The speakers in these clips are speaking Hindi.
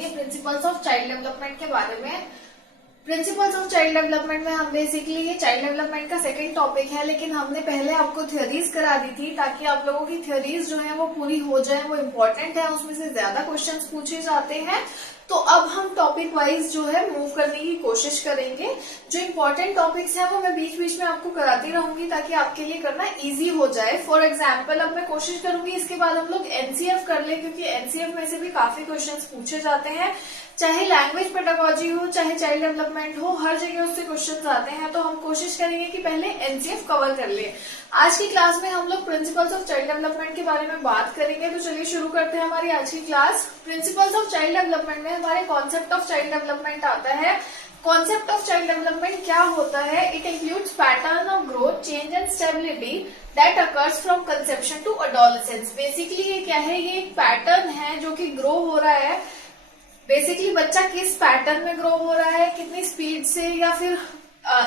करेंगे प्रिंसिपल्स ऑफ चाइल्ड डेवलपमेंट के बारे में। प्रिंसिपल्स ऑफ चाइल्ड डेवलपमेंट में हम बेसिकली ये चाइल्ड डेवलपमेंट का सेकंड टॉपिक है, लेकिन हमने पहले आपको थ्योरीज करा दी थी ताकि आप लोगों की थ्योरीज जो है वो पूरी हो जाए, वो इम्पोर्टेंट है, उसमें से ज्यादा क्वेश्चंस पूछे जाते हैं। तो अब हम टॉपिक वाइज जो है मूव करने की कोशिश करेंगे। जो इम्पोर्टेंट टॉपिक्स हैं वो मैं बीच बीच में आपको कराती रहूंगी ताकि आपके लिए करना इजी हो जाए। फॉर एग्जाम्पल अब मैं कोशिश करूंगी इसके बाद हम लोग एनसीएफ कर ले, क्योंकि एनसीएफ में से भी काफी क्वेश्चंस पूछे जाते हैं, चाहे लैंग्वेज पेडागोजी हो चाहे चाइल्ड डेवलपमेंट हो, हर जगह उससे क्वेश्चंस आते हैं। तो हम कोशिश करेंगे कि पहले एनसीएफ कवर कर ले। आज की क्लास में हम लोग प्रिंसिपल्स ऑफ चाइल्ड डेवलपमेंट के बारे में बात करेंगे। तो चलिए शुरू करते हैं हमारी आज की class. Principles of child development में हमारे कॉन्सेप्ट ऑफ चाइल्ड डेवलपमेंट आता है। कॉन्सेप्ट ऑफ चाइल्ड डेवलपमेंट क्या होता है? It includes pattern of growth, change and stability that occurs from conception to adolescence. Basically ये क्या है? ये एक पैटर्न है जो कि ग्रो हो रहा है। बेसिकली बच्चा किस पैटर्न में ग्रो हो रहा है, कितनी स्पीड से, या फिर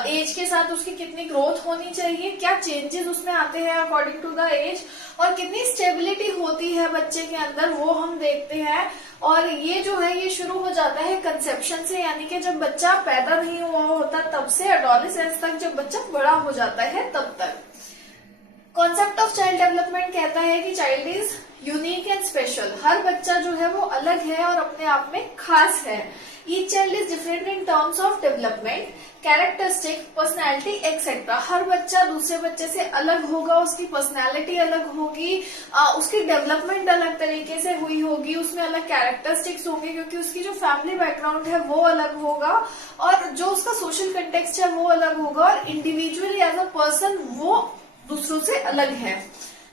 एज के साथ उसकी कितनी ग्रोथ होनी चाहिए, क्या चेंजेस उसमें आते हैं अकॉर्डिंग टू द एज, और कितनी स्टेबिलिटी होती है बच्चे के अंदर, वो हम देखते हैं। और ये जो है ये शुरू हो जाता है कंसेप्शन से, यानी कि जब बच्चा पैदा नहीं हुआ होता तब से एडोलेसेंस तक, जब बच्चा बड़ा हो जाता है तब तक। कॉन्सेप्ट ऑफ चाइल्ड डेवलपमेंट कहता है कि child is unique and special. हर बच्चा जो है वो अलग है और अपने आप में खास है। Each child is different in terms of development, characteristic, personality etcetera. हर बच्चा दूसरे बच्चे से अलग होगा, उसकी पर्सनैलिटी अलग होगी, उसकी डेवलपमेंट अलग तरीके से हुई होगी, उसमें अलग कैरेक्टरिस्टिक्स होंगे क्योंकि उसकी जो फैमिली बैकग्राउंड है वो अलग होगा, और जो उसका सोशल कंटेक्स्ट है वो अलग होगा, और इंडिविजुअली एज अ पर्सन वो दूसरों से अलग है।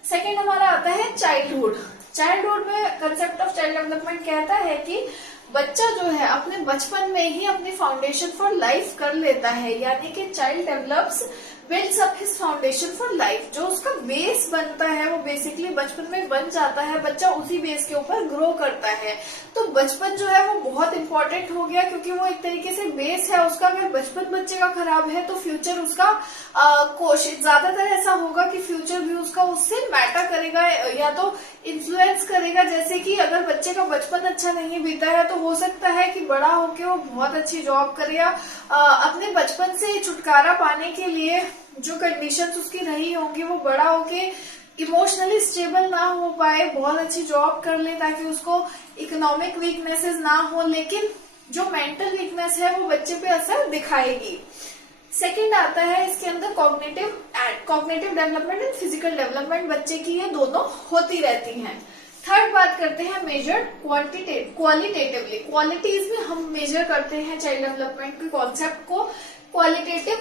सेकेंड हमारा आता है चाइल्डहुड। चाइल्डहुड में कंसेप्ट ऑफ चाइल्ड डेवलपमेंट कहता है कि बच्चा जो है अपने बचपन में ही अपनी फाउंडेशन फॉर लाइफ कर लेता है, यानी कि child develops builds up his foundation for life. जो उसका बेस बनता है वो बेसिकली बचपन में बन जाता है, बच्चा उसी बेस के ऊपर ग्रो करता है। तो बचपन जो है वो बहुत इंपॉर्टेंट हो गया क्योंकि वो एक तरीके से बेस है उसका। अगर बचपन बच्चे का खराब है तो फ्यूचर उसका कोशिश ज्यादातर ऐसा होगा कि फ्यूचर भी उसका उससे मैटर करेगा या तो इन्फ्लुएंस करेगा। जैसे कि अगर बच्चे का बचपन अच्छा नहीं बीता है तो हो सकता है कि बड़ा होके वो बहुत अच्छी जॉब करे, या अपने बचपन से छुटकारा पाने के लिए जो कंडीशंस उसकी रही होंगी वो बड़ा होके इमोशनली स्टेबल ना हो पाए, बहुत अच्छी जॉब कर ले ताकि उसको इकोनॉमिक वीकनेसेस ना हो, लेकिन जो मेंटल वीकनेस है वो बच्चे पे असर दिखाएगी। सेकंड आता है इसके अंदर cognitive development and physical development. बच्चे की ये दोनों होती रहती हैं। थर्ड बात करते हैं मेजर क्वालिटेटिवली। क्वालिटीज में हम मेजर करते हैं चाइल्ड डेवलपमेंट के कॉन्सेप्ट को। Qualitative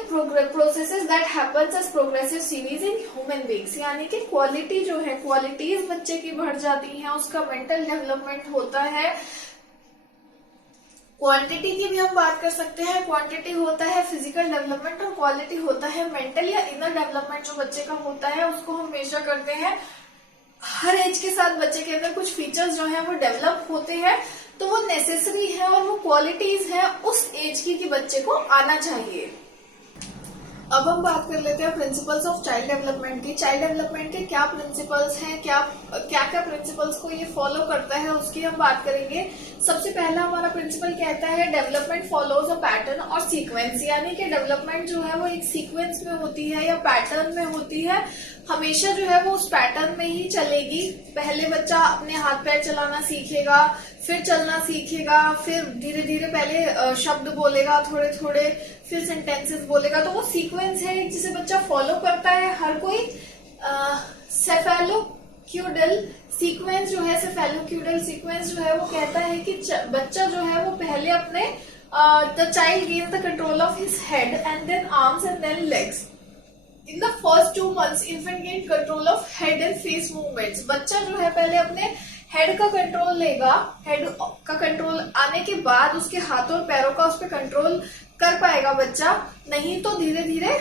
processes that happens as progressive series in human beings, यानी कि क्वालिटी जो है, क्वालिटीज बच्चे की बढ़ जाती हैं, उसका मेंटल डेवलपमेंट होता है। क्वांटिटी की भी हम बात कर सकते हैं। क्वांटिटी होता है फिजिकल डेवलपमेंट और क्वालिटी होता है मेंटल या इनर डेवलपमेंट जो बच्चे का होता है, उसको हम मेजर करते हैं। हर एज के साथ बच्चे के अंदर कुछ फीचर्स जो है वो डेवलप होते हैं, तो वो नेसेसरी है और वो क्वालिटीज है उस एज की कि बच्चे को आना चाहिए। अब हम बात कर लेते हैं प्रिंसिपल्स ऑफ चाइल्ड डेवलपमेंट की। चाइल्ड डेवलपमेंट के क्या प्रिंसिपल्स हैं, क्या क्या प्रिंसिपल्स को ये फॉलो करता है, उसकी हम बात करेंगे। सबसे पहला हमारा प्रिंसिपल कहता है डेवलपमेंट फॉलोज अ पैटर्न और सीक्वेंस, यानी कि डेवलपमेंट जो है वो एक सीक्वेंस में होती है या पैटर्न में होती है। हमेशा जो है वो उस पैटर्न में ही चलेगी। पहले बच्चा अपने हाथ पैर चलाना सीखेगा, फिर चलना सीखेगा, फिर धीरे धीरे पहले शब्द बोलेगा थोड़े थोड़े, फिर सेंटेंसेस बोलेगा। तो वो सीक्वेंस है जिसे बच्चा फॉलो करता है हर कोई। सेफेलोक्यूडल सीक्वेंस जो है, सेफेलोक्यूडल सीक्वेंस जो है वो कहता है कि बच्चा जो है वो पहले अपने the child gains the control of his head and then arms and then legs. In the first 2 months infant gain control of head and face movements. बच्चा जो है पहले अपने हेड का कंट्रोल लेगा, हेड का कंट्रोल आने के बाद उसके हाथों और पैरों का उस पर कंट्रोल कर पाएगा बच्चा, नहीं तो धीरे धीरे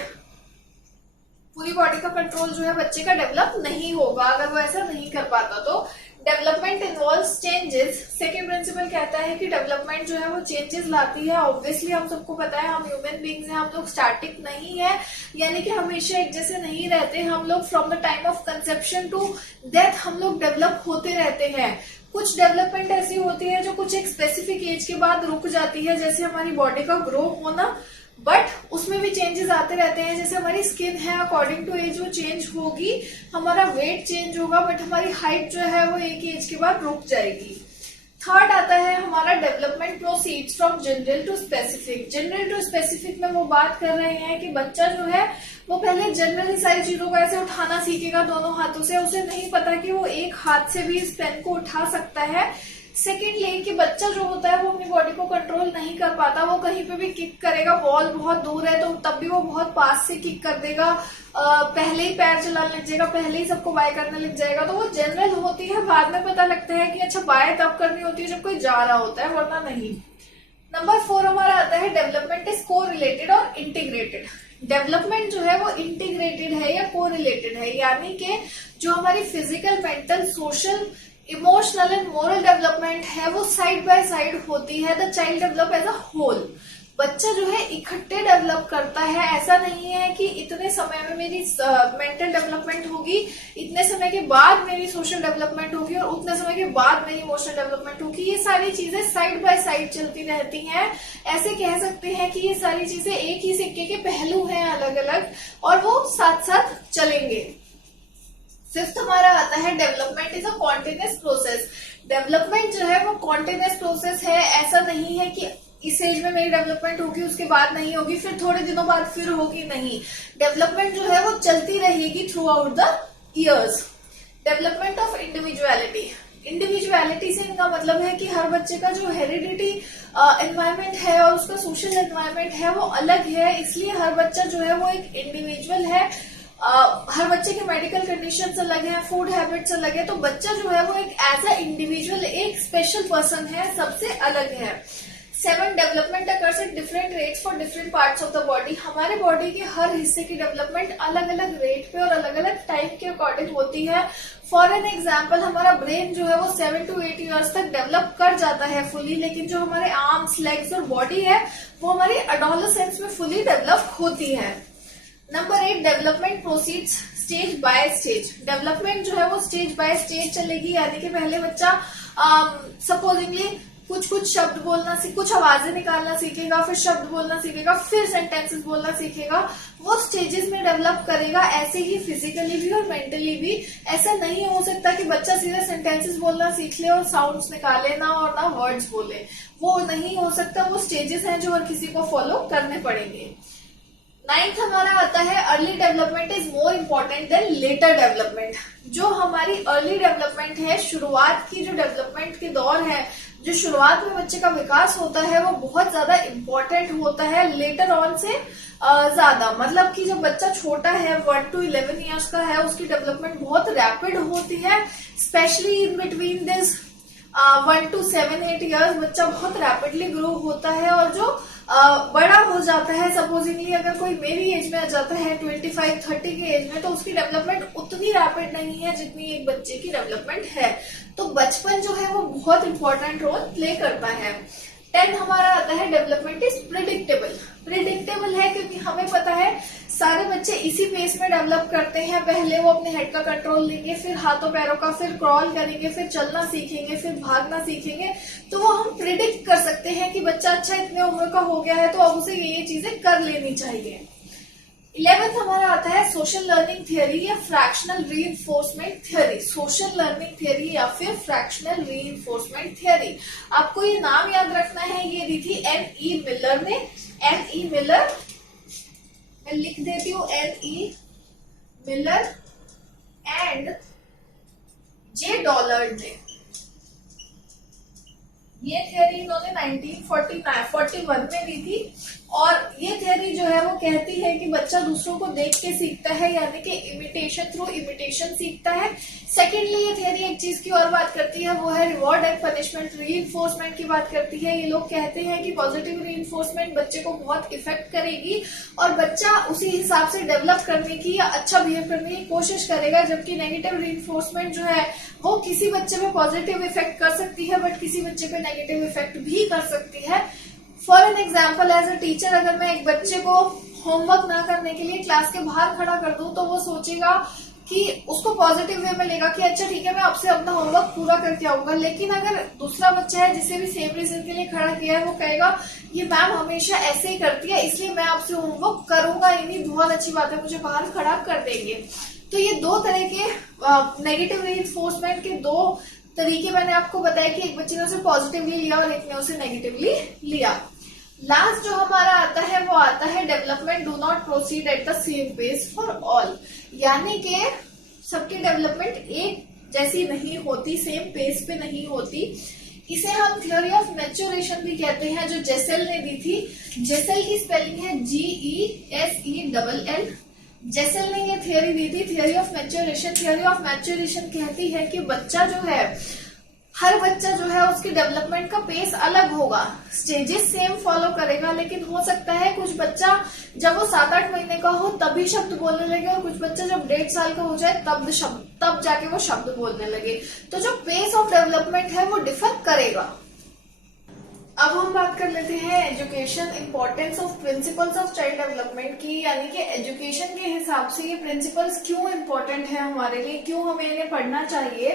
पूरी बॉडी का कंट्रोल जो है बच्चे का डेवलप नहीं होगा अगर वो ऐसा नहीं कर पाता। तो development involves changes. Second principle कहता है कि डेवलपमेंट जो है वो चेंजेस लाती है। ऑब्वियसली हम सबको पता है हम ह्यूमन बीइंग्स हैं, हम लोग स्टैटिक नहीं है, यानी कि हमेशा एक जैसे नहीं रहते। हम लोग from the time of conception to death हम लोग डेवलप होते रहते हैं। कुछ डेवलपमेंट ऐसी होती है जो कुछ एक स्पेसिफिक एज के बाद रुक जाती है, जैसे हमारी बॉडी का ग्रो होना, बट उसमें भी चेंजेस आते रहते हैं। जैसे हमारी स्किन है अकॉर्डिंग टू एज वो चेंज होगी, हमारा वेट चेंज होगा, बट हमारी हाइट जो है वो एक एज के बाद रुक जाएगी। थर्ड आता है हमारा development proceeds from general to specific. General to specific में वो बात कर रहे हैं कि बच्चा जो है वो पहले जनरली सारी चीजों को ऐसे उठाना सीखेगा दोनों हाथों से, उसे नहीं पता कि वो एक हाथ से भी इस पेन को उठा सकता है। सेकेंडली कि बच्चा जो होता है वो अपनी बॉडी को कंट्रोल नहीं कर पाता, वो कहीं पे भी किक करेगा, बॉल बहुत दूर है तो तब भी वो बहुत पास से किक कर देगा, पहले ही पैर चलाने लग जाएगा, पहले ही सबको बाय करने लग जाएगा। तो वो जनरल होती है, बाद में पता लगता है कि अच्छा बाय तब करनी होती है जब कोई जा रहा होता है, वरना नहीं। नंबर 4 हमारा आता है डेवलपमेंट इज को रिलेटेड और इंटीग्रेटेड। डेवलपमेंट जो है वो इंटीग्रेटेड है या को रिलेटेड है, यानी कि जो हमारी physical, mental, social, emotional and moral development है वो साइड बाय साइड होती है। The child develop as a whole. बच्चा जो है इकट्ठे डेवलप करता है, ऐसा नहीं है कि इतने समय में मेरी मेंटल डेवलपमेंट होगी, इतने समय के बाद मेरी सोशल डेवलपमेंट होगी और उतने समय के बाद मेरी इमोशनल डेवलपमेंट होगी। ये सारी चीजें साइड बाय साइड चलती रहती हैं। ऐसे कह सकते हैं कि ये सारी चीजें एक ही सिक्के के पहलू हैं अलग अलग, और वो साथ साथ चलेंगे। फिफ्थ हमारा आता है development is a continuous process. Development जो है वो कॉन्टिन्यूअस प्रोसेस है, ऐसा नहीं है कि इस एज में मेरी डेवलपमेंट होगी उसके बाद नहीं होगी, फिर थोड़े दिनों बाद फिर होगी, नहीं। डेवलपमेंट जो है वो चलती रहेगी through out the years. Development of individuality. Individuality से इनका मतलब है कि हर बच्चे का जो हेरिडिटी एनवायरमेंट है और उसका सोशल एनवायरमेंट है वो अलग है, इसलिए हर बच्चा जो है वो एक इंडिविजुअल है। हर बच्चे के मेडिकल कंडीशंस अलग हैं, फूड हैबिट्स अलग है, तो बच्चा जो है वो एक एज अ इंडिविजुअल एक स्पेशल पर्सन है, सबसे अलग है। 7 development occurs at different rates for different parts of the body. हमारे बॉडी के हर हिस्से की डेवलपमेंट अलग अलग रेट पे और अलग अलग टाइम के अकॉर्डिंग होती है। फॉर एन एग्जाम्पल हमारा ब्रेन जो है वो 7 to 8 ईयर्स तक डेवलप कर जाता है फुली, लेकिन जो हमारे आर्म्स, लेग्स और बॉडी है वो हमारी एडोलेसेंस में फुली डेवलप होती है। Number 8 development proceeds stage by stage. Development जो है वो स्टेज बाय स्टेज चलेगी, यानी कि पहले बच्चा सपोजिंगली कुछ शब्द बोलना कुछ आवाजें निकालना सीखेगा, फिर शब्द बोलना सीखेगा, फिर सेंटेंसेस बोलना सीखेगा, वो स्टेजेस में डेवलप करेगा। ऐसे ही फिजिकली भी और मेंटली भी। ऐसा नहीं हो सकता कि बच्चा सीधे सेंटेंसेस बोलना सीख ले और साउंड्स निकाले ना और ना वर्ड्स बोले, वो नहीं हो सकता। वो स्टेजेस हैं जो हर किसी को फॉलो करने पड़ेंगे। 9th हमारा आता है early development is more important than later development. जो हमारी अर्ली डेवलपमेंट है, शुरुआत की जो डेवलपमेंट के दौर है, जो शुरुआत में बच्चे का विकास होता है वो बहुत ज्यादा इम्पोर्टेंट होता है लेटर ऑन से ज्यादा। मतलब कि जब बच्चा छोटा है 1 to 11 ईयर्स का है, उसकी डेवलपमेंट बहुत रैपिड होती है, specially in between this 1 to 7-8 years बच्चा बहुत रैपिडली ग्रो होता है। और जो बड़ा हो जाता है, सपोजिंगली अगर कोई मेरी एज में आ जाता है 25-30 के एज में, तो उसकी डेवलपमेंट उतनी रैपिड नहीं है जितनी एक बच्चे की डेवलपमेंट है। तो बचपन जो है वो बहुत इंपॉर्टेंट रोल प्ले करता है। 10 हमारा आता है डेवलपमेंट इज प्रिडिक्टेबल। प्रिडिक्टेबल है क्योंकि हमें पता है सारे बच्चे इसी पेस में डेवलप करते हैं। पहले वो अपने हेड का कंट्रोल लेंगे, फिर हाथों पैरों का, फिर क्रॉल करेंगे, फिर चलना सीखेंगे, फिर भागना सीखेंगे। तो वो हम प्रिडिक्ट कर सकते हैं कि बच्चा अच्छा इतने उम्र का हो गया है तो अब उसे ये चीजें कर लेनी चाहिए। 11th हमारा आता है सोशल लर्निंग थियरी या fractional reinforcement theory. Social learning theory या फिर फ्रैक्शनल रीइंफोर्समेंट थियरी। आपको ये नाम याद रखना है, ये दी थी N.E. मिलर ने। N.E. मिलर, मैं लिख देती हूँ, N.E. Miller and J. डॉलर्ड ने। ये थियरी इन्होंने 1941 में दी थी। और ये थियरी जो है वो कहती है कि बच्चा दूसरों को देख के सीखता है, यानी कि इमिटेशन थ्रू इमिटेशन सीखता है। सेकेंडली ये थियरी एक चीज की और बात करती है, वो है रिवॉर्ड एंड पनिशमेंट रीइंफोर्समेंट की बात करती है। ये लोग कहते हैं कि पॉजिटिव रीइंफोर्समेंट बच्चे को बहुत इफेक्ट करेगी और बच्चा उसी हिसाब से डेवलप करने की या अच्छा बिहेव करने की कोशिश करेगा, जबकि नेगेटिव रीइंफोर्समेंट जो है वो किसी बच्चे में पॉजिटिव इफेक्ट कर सकती है बट किसी बच्चे पे नेगेटिव इफेक्ट भी कर सकती है। For an example, as a teacher अगर मैं एक बच्चे को होमवर्क ना करने के लिए क्लास के बाहर खड़ा कर दूं तो वो सोचेगा कि उसको पॉजिटिव वे में लेगा कि अच्छा ठीक है मैं आपसे अपना होमवर्क पूरा करके आऊंगा। लेकिन अगर दूसरा बच्चा है जिसे भी सेम रीजन के लिए खड़ा किया है, वो कहेगा ये मैम हमेशा ऐसे ही करती है इसलिए मैं आपसे होमवर्क करूंगा ही नहीं, बहुत अच्छी बात है, मुझे बाहर खड़ा कर देंगे। तो ये दो तरह के नेगेटिव रीइंफोर्समेंट के दो तरीके मैंने आपको बताया कि एक बच्चे ने उसे पॉजिटिवली लिया और एक ने उसे नेगेटिवली लिया। लास्ट जो हमारा आता है वो आता है development do not proceed at the same pace for all, यानी कि सबकी डेवलपमेंट एक जैसी नहीं होती, सेम पेस पे नहीं होती। इसे हम थ्योरी ऑफ मैच्योरेशन भी कहते हैं, जो जेसेल ने दी थी। जेसेल की स्पेलिंग है GESELL। जेसेल ने ये थ्योरी दी थी, theory of maturation. Theory of maturation कहती है कि बच्चा जो है, हर बच्चा जो है उसकी डेवलपमेंट का पेस अलग होगा, स्टेजेस सेम फॉलो करेगा, लेकिन हो सकता है कुछ बच्चा जब वो 7-8 महीने का हो तभी शब्द बोलने लगे और कुछ बच्चा जब 1.5 साल का हो जाए तब जाके वो शब्द बोलने लगे। तो जो पेस ऑफ डेवलपमेंट है वो डिफर करेगा। अब हम बात कर लेते हैं education, importance of principles of child development की, यानी कि एजुकेशन के हिसाब से ये प्रिंसिपल्स क्यों इंपॉर्टेंट है हमारे लिए, क्यों हमें इन्हें पढ़ना चाहिए।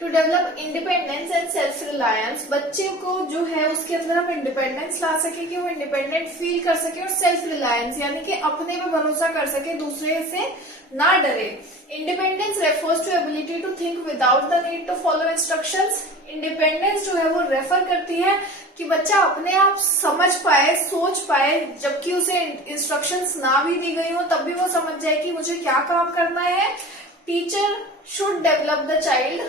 To develop independence and self reliance, बच्चे को जो है उसके अंदर हम इंडिपेंडेंस ला सके कि वो इंडिपेंडेंट फील कर सके, और सेल्फ रिलायंस यानी कि अपने पे भरोसा कर सके, दूसरे से ना डरे। Independence refers to ability to think without the need to follow instructions. Independence जो है वो रेफर करती है कि बच्चा अपने आप समझ पाए, सोच पाए, जबकि उसे इंस्ट्रक्शंस ना भी दी गई हो तब भी वो समझ जाए कि मुझे क्या काम करना है। Teacher should develop the child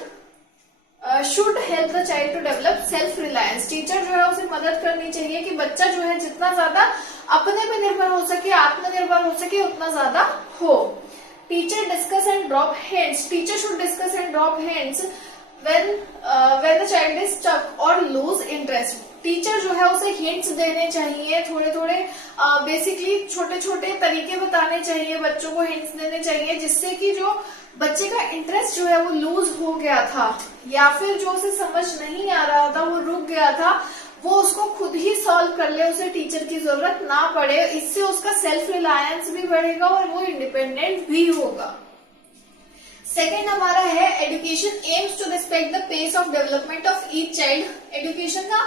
should help the child to develop self reliance. Teacher जो है उसे मदद करनी चाहिए कि बच्चा जो है जितना ज्यादा अपने पे निर्भर हो सके, आत्मनिर्भर हो सके, उतना ज्यादा हो। Teacher discuss and drop hints। Teacher should discuss and drop hints when the child is stuck or lose interest। Teacher जो है उसे हिंट्स देने चाहिए, थोड़े थोड़े बेसिकली छोटे छोटे तरीके बताने चाहिए, बच्चों को हिंट्स देने चाहिए, जिससे कि जो बच्चे का इंटरेस्ट जो है वो लूज हो गया था या फिर जो उसे समझ नहीं आ रहा था, वो रुक गया था, वो उसको खुद ही सॉल्व कर ले, उसे टीचर की जरूरत ना पड़े। इससे उसका सेल्फ रिलायंस भी बढ़ेगा और वो इंडिपेंडेंट भी होगा। सेकेंड हमारा है education aims to respect the pace of development of each child. Education का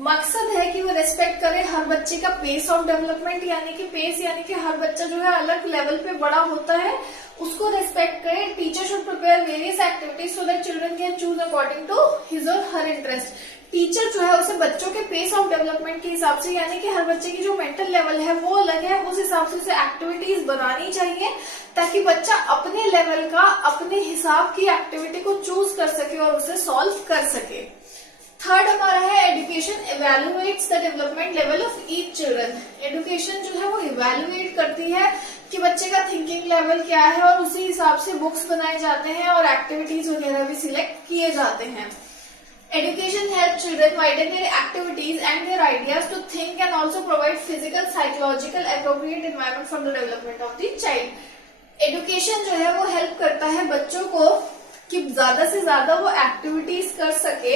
मकसद है कि वो रेस्पेक्ट करे हर बच्चे का पेस ऑफ डेवलपमेंट, यानी कि पेस यानी कि हर बच्चा जो है अलग लेवल पे बड़ा होता है, उसको रेस्पेक्ट करे। Teacher should prepare various activities so that children can choose according to his or her interest. Teacher जो है उसे बच्चों के पेस ऑफ डेवलपमेंट के हिसाब से, यानी कि हर बच्चे की जो मेंटल लेवल है वो अलग है, उस हिसाब से उसे एक्टिविटीज बनानी चाहिए ताकि बच्चा अपने लेवल का, अपने हिसाब की एक्टिविटी को चूज कर सके और उसे सॉल्व कर सके। थर्ड हमारा है education evaluates the development level of each children. Education जो है वो इवेल्युएट करती है कि बच्चे का थिंकिंग लेवल क्या है और उसी हिसाब से बुक्स बनाए जाते हैं और एक्टिविटीज वगैरह भी सिलेक्ट किए जाते हैं। Education helps children widen their activities and their ideas to think and also provide physical, psychological, appropriate environment for the development of the child. Education जो है वो help करता है बच्चों को कि ज्यादा से ज्यादा वो एक्टिविटीज कर सके,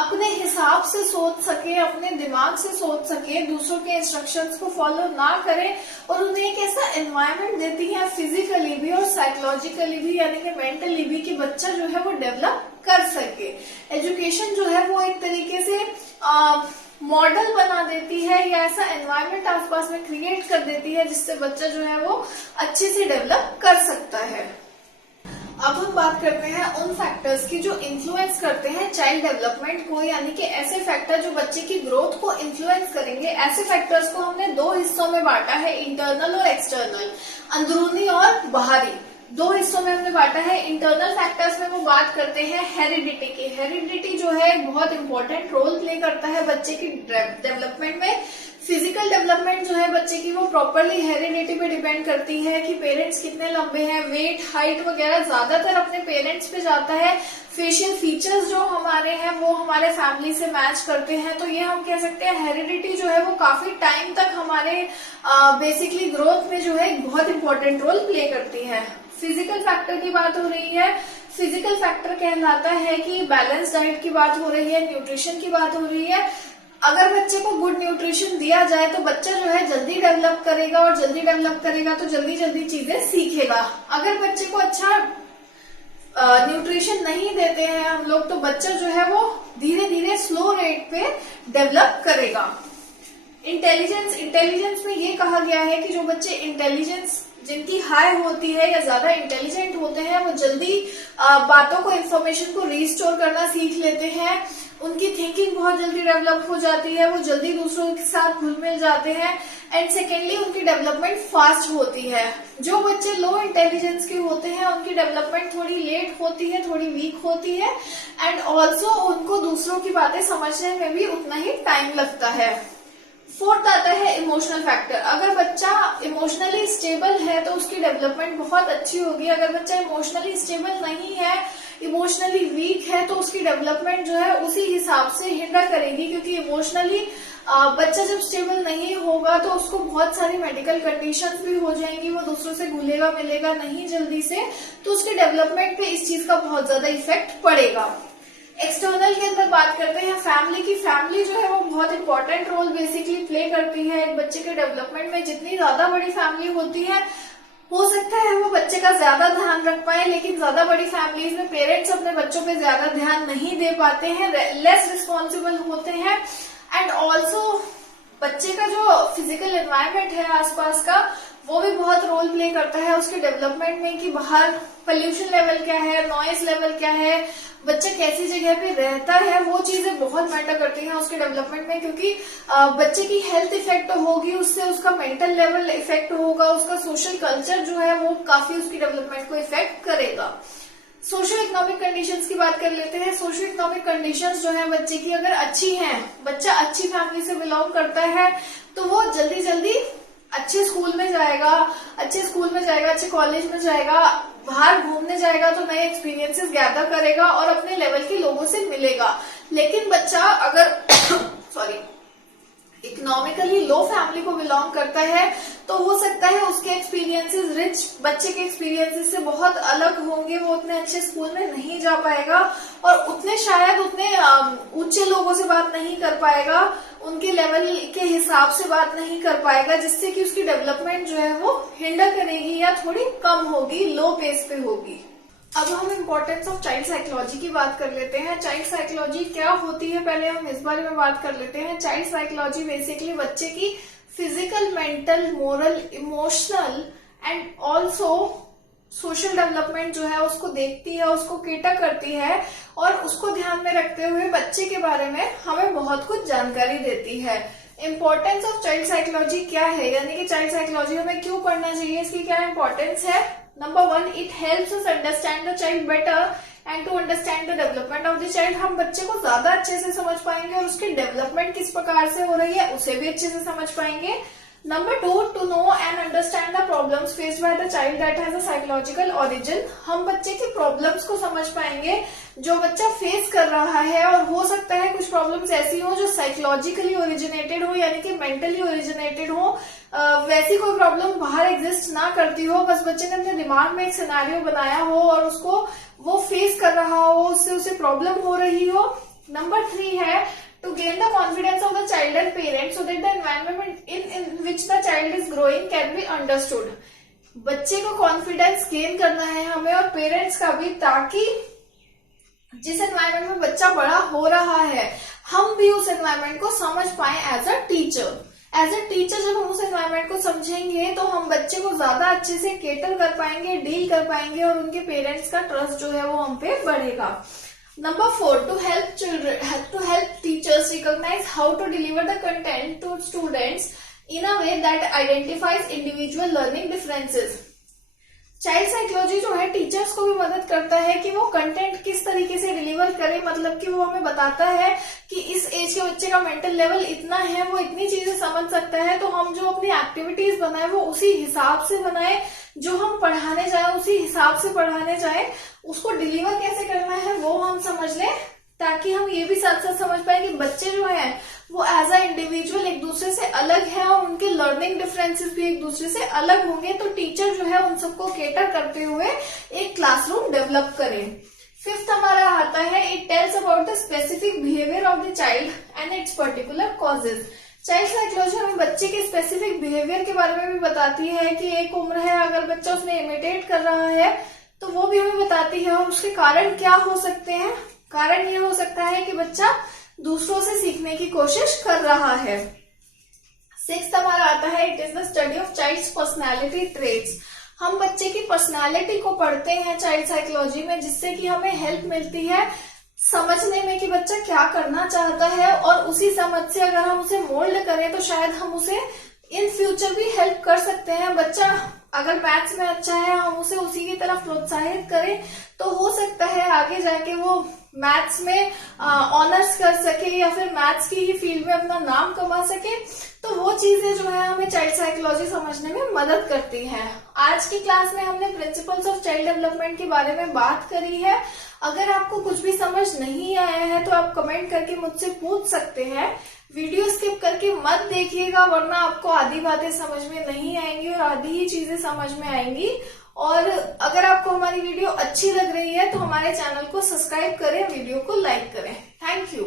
अपने हिसाब से सोच सके, अपने दिमाग से सोच सके, दूसरों के इंस्ट्रक्शंस को फॉलो ना करे, और उन्हें एक ऐसा एनवायरनमेंट देती है फिजिकली भी और साइकोलॉजिकली भी, यानी कि मेंटली भी, कि बच्चा जो है वो डेवलप कर सके। एजुकेशन जो है वो एक तरीके से मॉडल बना देती है या ऐसा एनवायरनमेंट आसपास में क्रिएट कर देती है जिससे बच्चा जो है वो अच्छे से डेवलप कर सकता है। अब हम बात करते हैं उन फैक्टर्स की जो इन्फ्लुएंस करते हैं चाइल्ड डेवलपमेंट को, यानी कि ऐसे फैक्टर जो बच्चे की ग्रोथ को इन्फ्लुएंस करेंगे। ऐसे फैक्टर्स को हमने दो हिस्सों में बांटा है, इंटरनल और एक्सटर्नल, अंदरूनी और बाहरी। दो हिस्सों में हमने बांटा है। इंटरनल फैक्टर्स में वो बात करते हैं हेरिडिटी की। हेरिडिटी जो है बहुत इंपॉर्टेंट रोल प्ले करता है बच्चे की डेवलपमेंट में। फिजिकल डेवलपमेंट जो है बच्चे की वो प्रॉपरली हेरिडिटी पे डिपेंड करती है कि पेरेंट्स कितने लंबे हैं, वेट, हाइट वगैरह ज्यादातर अपने पेरेंट्स पे जाता है। फेशियल फीचर्स जो हमारे हैं वो हमारे फैमिली से मैच करते हैं, तो ये हम कह सकते हैं हेरिडिटी जो है वो काफी टाइम तक हमारे बेसिकली ग्रोथ में जो है एक बहुत इंपॉर्टेंट रोल प्ले करती है। फिजिकल फैक्टर की बात हो रही है। फिजिकल फैक्टर कहलाता है कि बैलेंस डाइट की बात हो रही है, न्यूट्रिशन की बात हो रही है। अगर बच्चे को गुड न्यूट्रिशन दिया जाए तो बच्चा जो है जल्दी डेवलप करेगा, और जल्दी डेवलप करेगा तो जल्दी जल्दी चीजें सीखेगा। अगर बच्चे को अच्छा न्यूट्रिशन नहीं देते हैं हम लोग, तो बच्चा जो है वो धीरे धीरे स्लो रेट पे डेवलप करेगा। इंटेलिजेंस में ये कहा गया है कि जो बच्चे इंटेलिजेंस जिनकी हाई होती है या ज्यादा इंटेलिजेंट होते हैं, वो जल्दी बातों को, इंफॉर्मेशन को रीस्टोर करना सीख लेते हैं, उनकी थिंकिंग बहुत जल्दी डेवलप हो जाती है, वो जल्दी दूसरों के साथ घुल मिल जाते हैं, एंड सेकेंडली उनकी डेवलपमेंट फास्ट होती है। जो बच्चे लो इंटेलिजेंस के होते हैं उनकी डेवलपमेंट थोड़ी लेट होती है, थोड़ी वीक होती है, एंड ऑल्सो उनको दूसरों की बातें समझने में भी उतना ही टाइम लगता है। फोर्थ आता है इमोशनल फैक्टर। अगर बच्चा इमोशनली स्टेबल है तो उसकी डेवलपमेंट बहुत अच्छी होगी। अगर बच्चा इमोशनली स्टेबल नहीं है, इमोशनली वीक है, तो उसकी डेवलपमेंट जो है उसी हिसाब से हिंडर करेगी, क्योंकि इमोशनली बच्चा जब स्टेबल नहीं होगा तो उसको बहुत सारी मेडिकल कंडीशंस भी हो जाएंगी, वो दूसरों से घुलेगा मिलेगा नहीं जल्दी से, तो उसके डेवलपमेंट पे इस चीज का बहुत ज्यादा इफेक्ट पड़ेगा। एक्सटर्नल के अंदर बात करते हैं फैमिली की। फैमिली जो है वो बहुत इंपॉर्टेंट रोल बेसिकली प्ले करती है एक बच्चे के डेवलपमेंट में। जितनी ज्यादा बड़ी फैमिली होती है, हो सकता है वो बच्चे का ज्यादा ध्यान रख पाए, लेकिन ज्यादा बड़ी फैमिलीज में पेरेंट्स अपने बच्चों पे ज्यादा ध्यान नहीं दे पाते हैं, लेस रिस्पॉन्सिबल होते हैं, एंड ऑल्सो बच्चे का जो फिजिकल एनवायरनमेंट है आसपास का, वो भी बहुत रोल प्ले करता है उसके डेवलपमेंट में, कि बाहर पोल्यूशन लेवल क्या है, नॉइज लेवल क्या है, बच्चा कैसी जगह पे रहता है, वो चीजें बहुत मैटर करती हैं उसके डेवलपमेंट में, क्योंकि बच्चे की हेल्थ इफेक्ट होगी उससे, उसका मेंटल लेवल इफेक्ट होगा, उसका सोशल कल्चर जो है वो काफी उसकी डेवलपमेंट को इफेक्ट करेगा। सोशो इकोनॉमिक कंडीशंस की बात कर लेते हैं। सोशो इकोनॉमिक कंडीशंस जो है बच्चे की अगर अच्छी हैं, बच्चा अच्छी फैमिली से बिलोंग करता है, तो वो जल्दी जल्दी अच्छे स्कूल में जाएगा, अच्छे कॉलेज में जाएगा, बाहर घूमने जाएगा तो नए एक्सपीरियंसेस गैदर करेगा और अपने लेवल के लोगों से मिलेगा। लेकिन बच्चा अगर इकोनॉमिकली लो फैमिली को बिलोंग करता है, तो हो सकता है उसके एक्सपीरियंसेस रिच बच्चे के एक्सपीरियंसेस से बहुत अलग होंगे, वो उतने अच्छे स्कूल में नहीं जा पाएगा और उतने ऊंचे लोगों से बात नहीं कर पाएगा, उनके लेवल के हिसाब से बात नहीं कर पाएगा, जिससे कि उसकी डेवलपमेंट जो है वो हिंडर करेगी या थोड़ी कम होगी, लो पेस पे होगी। अब हम इम्पोर्टेंस ऑफ चाइल्ड साइकोलॉजी की बात कर लेते हैं। चाइल्ड साइकोलॉजी क्या होती है, पहले हम इस बारे में बात कर लेते हैं। चाइल्ड साइकोलॉजी बेसिकली बच्चे की physical, mental, moral, emotional and also social development जो है उसको देखती है, उसको केटर करती है और उसको ध्यान में रखते हुए बच्चे के बारे में हमें बहुत कुछ जानकारी देती है। इम्पोर्टेंस ऑफ चाइल्ड साइकोलॉजी क्या है, यानी कि चाइल्ड साइकोलॉजी हमें क्यों पढ़ना चाहिए, इसकी क्या इम्पोर्टेंस है। Number 1, it helps us understand the child better and to understand the development of the child. हम बच्चे को ज्यादा अच्छे से समझ पाएंगे और उसकी डेवलपमेंट किस प्रकार से हो रही है उसे भी अच्छे से समझ पाएंगे। Number 2, to know and understand the problems faced by the child that has a psychological origin। हम बच्चे के प्रॉब्लम्स को समझ पाएंगे जो बच्चा फेस कर रहा है, और हो सकता है कुछ प्रॉब्लम्स ऐसी हो जो साइकोलॉजिकली ओरिजिनेटेड हो, यानी कि मेंटली ओरिजिनेटेड हो। वैसी कोई प्रॉब्लम बाहर एग्जिस्ट ना करती हो, बस बच्चे ने अपने दिमाग में एक सिनेरियो बनाया हो और उसको वो फेस कर रहा हो, उससे उसे प्रॉब्लम हो रही हो। नंबर 3 है to gain the confidence of the child and parents so that the environment in which the child is growing can be understood। बच्चे को कॉन्फिडेंस गेन करना है हमें और पेरेंट्स का भी, ताकि जिस एनवायरमेंट में बच्चा बड़ा हो रहा है हम भी उस एनवायरमेंट को समझ पाए as a teacher. As a teacher जब हम उस एनवायरमेंट को समझेंगे तो हम बच्चे को ज्यादा अच्छे से केटर कर पाएंगे, डील कर पाएंगे और उनके पेरेंट्स का ट्रस्ट जो है वो हम पे बढ़ेगा। Number 4, to help teachers recognize how to deliver the content to students in a way that identifies individual learning differences। Child psychology जो है टीचर्स को भी मदद करता है कि वो कंटेंट किस तरीके से डिलीवर करे, मतलब कि वो हमें बताता है कि इस एज के बच्चे का मेंटल लेवल इतना है, वो इतनी चीजें समझ सकता है, तो हम जो अपनी एक्टिविटीज बनाए वो उसी हिसाब से बनाए, जो हम पढ़ाने जाए उसी हिसाब से पढ़ाने जाए, उसको डिलीवर कैसे करना है वो हम समझ लें, ताकि हम ये भी साथ साथ समझ पाए कि बच्चे जो हैं वो एज अ इंडिविजुअल एक दूसरे से अलग है और उनके लर्निंग डिफरेंसेस भी एक दूसरे से अलग होंगे, तो टीचर जो है उन सबको केटर करते हुए एक क्लासरूम डेवलप करें। 5th हमारा आता है, it tells about the specific behaviour of the child and it's particular causes. Child psychology हमें बच्चे के स्पेसिफिक बिहेवियर के बारे में भी बताती है कि एक उम्र है, अगर बच्चा उसमें इमिटेट कर रहा है तो वो भी हमें बताती है। और उसके कारण क्या हो सकते हैं? कारण ये हो सकता है कि बच्चा दूसरों से सीखने की कोशिश कर रहा है। 6 हमारा आता है, it is the study of child's personality traits. हम बच्चे की पर्सनालिटी को पढ़ते हैं चाइल्ड साइकोलॉजी में, जिससे कि हमें हेल्प मिलती है समझने में कि बच्चा क्या करना चाहता है, और उसी समझ से अगर हम उसे मोल्ड करें तो शायद हम उसे इन फ्यूचर भी हेल्प कर सकते हैं। बच्चा अगर मैथ्स में अच्छा है, हम उसे उसी की तरफ प्रोत्साहित करें तो हो सकता है आगे जाके वो मैथ्स में ऑनर्स कर सके या फिर मैथ्स की ही फील्ड में अपना नाम कमा सके। तो वो चीजें जो है हमें चाइल्ड साइकोलॉजी समझने में मदद करती हैं। आज की क्लास में हमने प्रिंसिपल्स ऑफ चाइल्ड डेवलपमेंट के बारे में बात करी है। अगर आपको कुछ भी समझ नहीं आया है तो आप कमेंट करके मुझसे पूछ सकते हैं। वीडियो स्किप करके मत देखिएगा, वरना आपको आधी बातें समझ में नहीं आएंगी और आधी ही चीजें समझ में आएंगी। और अगर आपको हमारी वीडियो अच्छी लग रही है तो हमारे चैनल को सब्सक्राइब करें, वीडियो को लाइक करें। Thank you.